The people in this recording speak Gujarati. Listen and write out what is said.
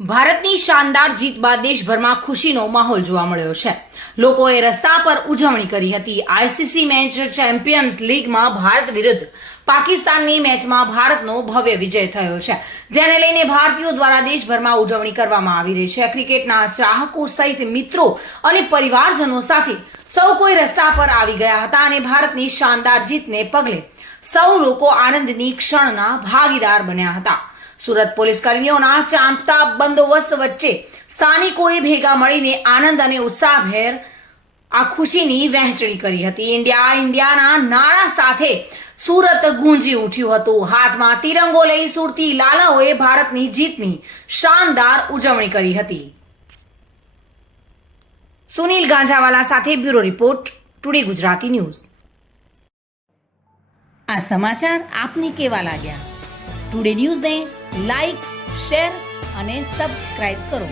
ભારતની શાનદાર જીત બાદ દેશભરમાં ખુશીનો માહોલ જોવા મળ્યો છે. લોકોએ રસ્તા પર ઉજવણી કરી હતી. આઈસીસી મેચ ચેમ્પિયન્સ લીગમાં ભારત વિરુદ્ધ પાકિસ્તાનની મેચમાં ભારતનો ભવ્ય વિજય થયો છે. જેને લઈને ભારતીયો દ્વારા દેશભરમાં ઉજવણી કરવામાં આવી રહી છે. ક્રિકેટના ચાહકો સહિત મિત્રો અને પરિવારજનો સાથે સૌ કોઈ રસ્તા પર આવી ગયા હતા અને ભારતની શાનદાર જીતને પગલે સૌ લોકો આનંદની ક્ષણના ભાગીદાર બન્યા હતા. સુરત પોલીસ કર્મીઓના ચાંપતા બંદોબસ્ત વચ્ચે સ્થાનિકોએ ભેગા મળીને આનંદ અને ઉત્સાહભેર આ ખુશીની વહેંચણી કરી હતી. ઇન્ડિયા ઇન્ડિયાના નારા સાથે સુરત ગુંજી ઉઠ્યું હતું. હાથમાં તિરંગો લઈ સુરતી લાલાઓએ ભારતની જીતની શાનદાર ઉજવણી કરી હતી. સુનિલ ગાંજાવાલા સાથે bureau report, today Gujarati news. આ સમાચાર આપને કેવા લાગ્યા? ટુડે ન્યૂઝને લાઈક શેર અને સબસ્ક્રાઈબ કરો.